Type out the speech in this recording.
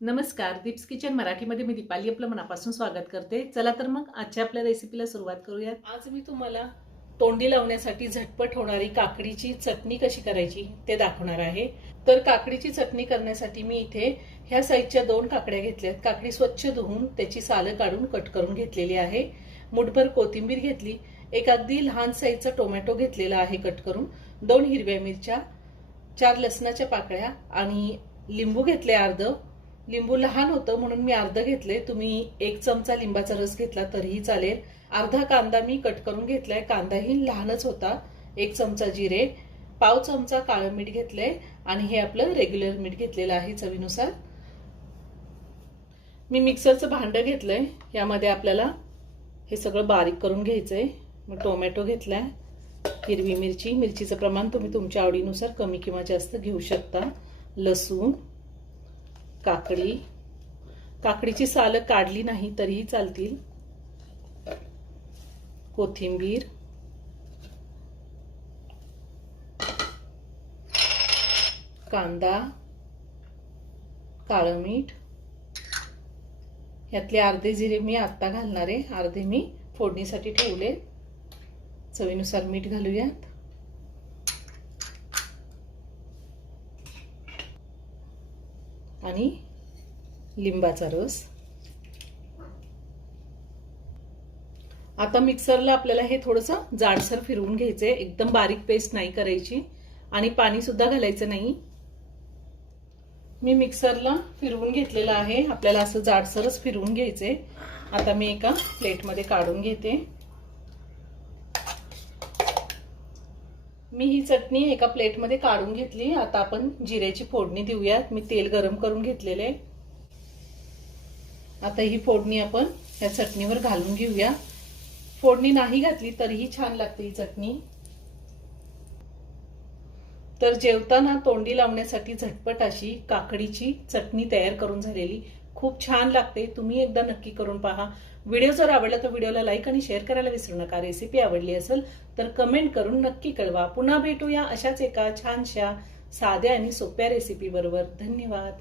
नमस्कार, दीप्स किचन मराठीमध्ये मी दीपाली आपलं मनापासून स्वागत करते। चला तर मग आजच्या आपल्या रेसिपीला सुरुवात करूयात। आज मी तुम्हाला तोंडी लावण्यासाठी झटपट होणारी काकडीची चटणी कशी करायची ते दाखवणार आहे। तर काकडीची चटणी करण्यासाठी मी इथे ह्या साईजच्या 2 काकड्या घेतल्यात। काकडी स्वच्छ धुवून त्याची सालं काढून कट करून घेतलेली आहे। मुठभर कोथिंबीर घेतली, एक अगदी लहान साईजचा टोमॅटो घेतलेला आहे कट करून, 2 हिरव्या मिरच्या, 4 लसणाच्या पाकळ्या आणि लिंबू घेतले अर्ध। लिंबू लहान होतं म्हणून मी अर्ध घेतले, तुम्ही 1 चमचा लिंबाचा रस घेतला तरीही चालेल। अर्धा कांदा मी कट करून घेतलाय, कांदाही लहानच होता। 1 चमचा जिरे, पाव चमचा काळं मीठ घेतलंय आणि हे आपलं रेग्युलर मीठ घेतलेलं आहे चवीनुसार। मी मिक्सरचं भांडं घेतलंय, यामध्ये आपल्याला हे सगळं बारीक करून घ्यायचंय। मग टोमॅटो घेतलाय, हिरवी मिरची, मिरचीचं प्रमाण तुम्ही तुमच्या आवडीनुसार कमी किंवा जास्त घेऊ शकता, लसूण, काकडी, काकडीची सालं काढली नाही तरीही चालतील, कोथिंबीर, कांदा, काळं मीठ, यातले अर्धे जिरे मी आता घालणार आहे, अर्धे मी फोडणीसाठी ठेवले। चवीनुसार मीठ घालूयात आणि लिंबाचा रस। आता मिक्सरला आपल्याला हे थोडंसं जाडसर फिरवून घ्यायचंय, एकदम बारीक पेस्ट नाही करायची आणि पाणी सुद्धा घालायचं नाही। मी मिक्सरला फिरवून घेतलेलं आहे, आपल्याला असं जाडसरच फिरवून घ्यायचंय। आता मी एका प्लेटमध्ये काढून घेते। मी ही चटणी एका प्लेटमध्ये काढून घेतली। आता आपण जिऱ्याची फोडणी देऊयात। मी तेल गरम करून घेतलेले, आता ही फोडणी आपण या चटणीवर घालून घेऊया। फोडणी नाही घातली तरीही छान लागते ही चटणी। तर जेवताना तोंडी लावण्यासाठी झटपट अशी काकडीची चटणी तयार करून झालेली, खूप छान लागते। तुम्ही एकदा नक्की करून पहा। व्हिडिओ जर आवडला तर व्हिडिओला लाईक आणि शेअर करायला विसरू नका। रेसिपी आवडली असेल तर कमेंट करून नक्की कळवा। पुन्हा भेटूया अशाच एका छानशा साध्या आणि सोप्या रेसिपी बरोबर। धन्यवाद।